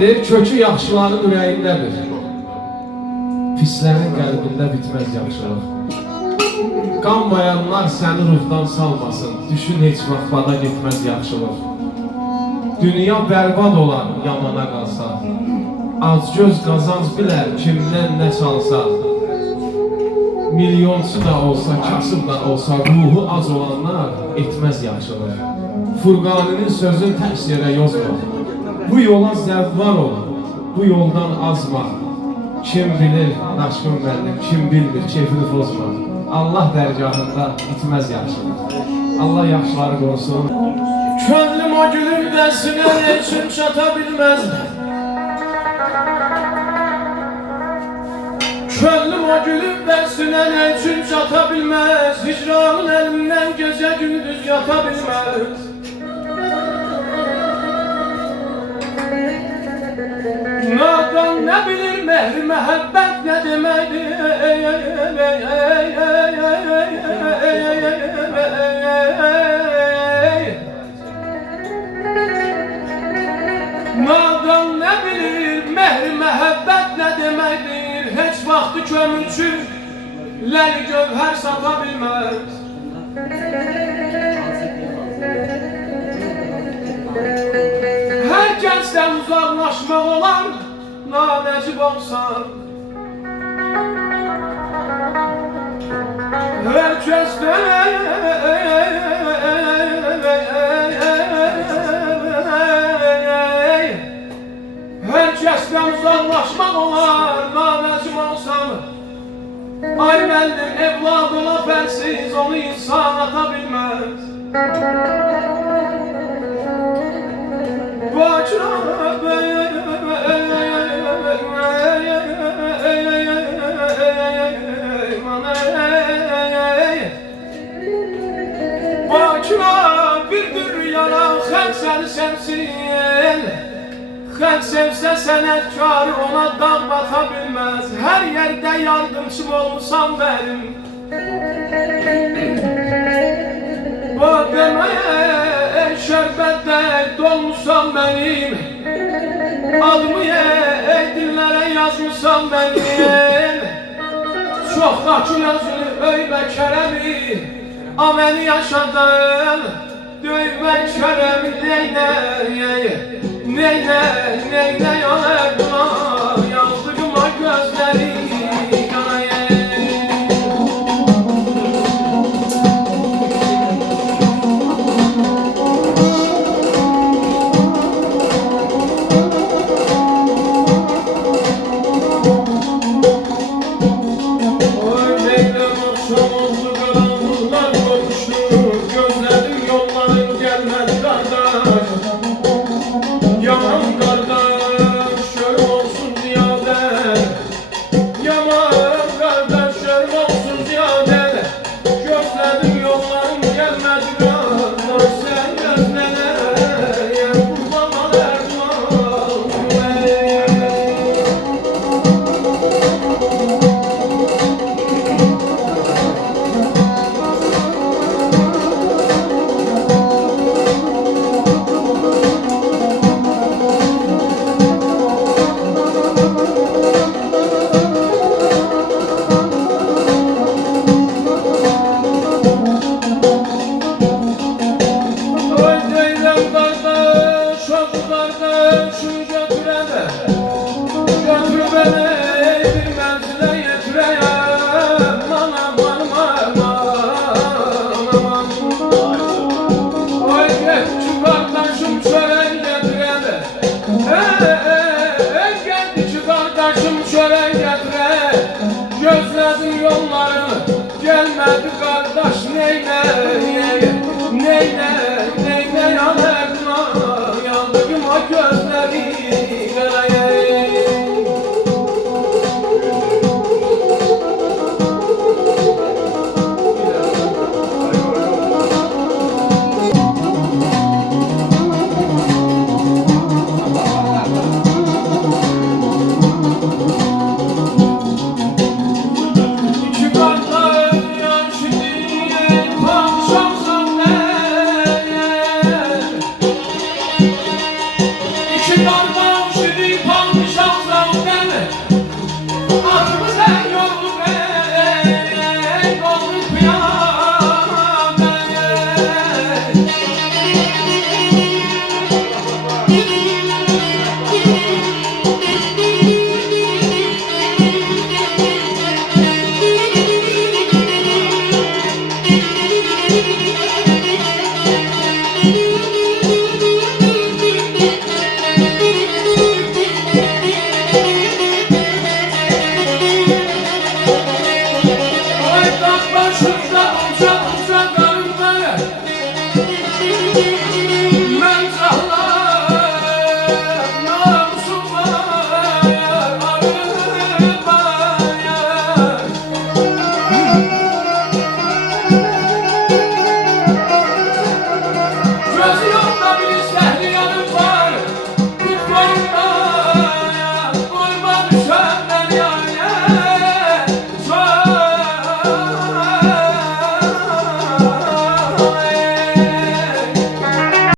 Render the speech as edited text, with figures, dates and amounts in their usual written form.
Deyir kökü yaxşıların ürəyindədir. Pislərin qəlbində bitməz yaxşılıq. Qanmayanlar səni ruhdan salmasın. Düşün heç vaxt bada getməz yaxşılıq. Dünya bərbad olan yamana qalsa, az göz qazanc bilər kimdən nə çalsa. Milyonçu da olsa, kasıb da olsa, ruhu az olanlar etməz yaxşılıq. Furqaninin sözün tərs yerə yozma. Bu yola zəvq var ol, bu yoldan azma. Kim bilir, daşqın mənim, kim bilmir, keyfini pozma. Allah dərgahında bitməz yaxşılıq. Allah yaxşıları qorusun. Könlüm o gülün dərsine için çata bilmez. Könlüm o gülün dərsine için çata bilmez. Hicranın elinden gece gündüz yata bilmez. Nadan ne bilir mehri mehabbet ne demektir. Nadan ne bilir mehri mehabbet ne demektir. Hiç vakti kömürçü leli gövher sata bilmez. Herkesten uzaklaşmak olan nanecib olsan. Herkesten uzaklaşmak olan nanecib olsan. Ay mənim evlad ola fərsiz onu insan ata bilmez. Bakıra bir dünyana xəlq səni sevsin. Xəlq sevsə sənətkar ona dağ bata bilməz. Hər yerdə yardımçım olmuşsan mənim. Bu deməyə şərbətdə dolmuşsan mənim. Adımı dinlərə yazmışsan mənim. Çoxdakı özünü öymə kərəmi. Aməni yaşadım, döymə kərəmi. Neynə, neynə, neynə, neynə,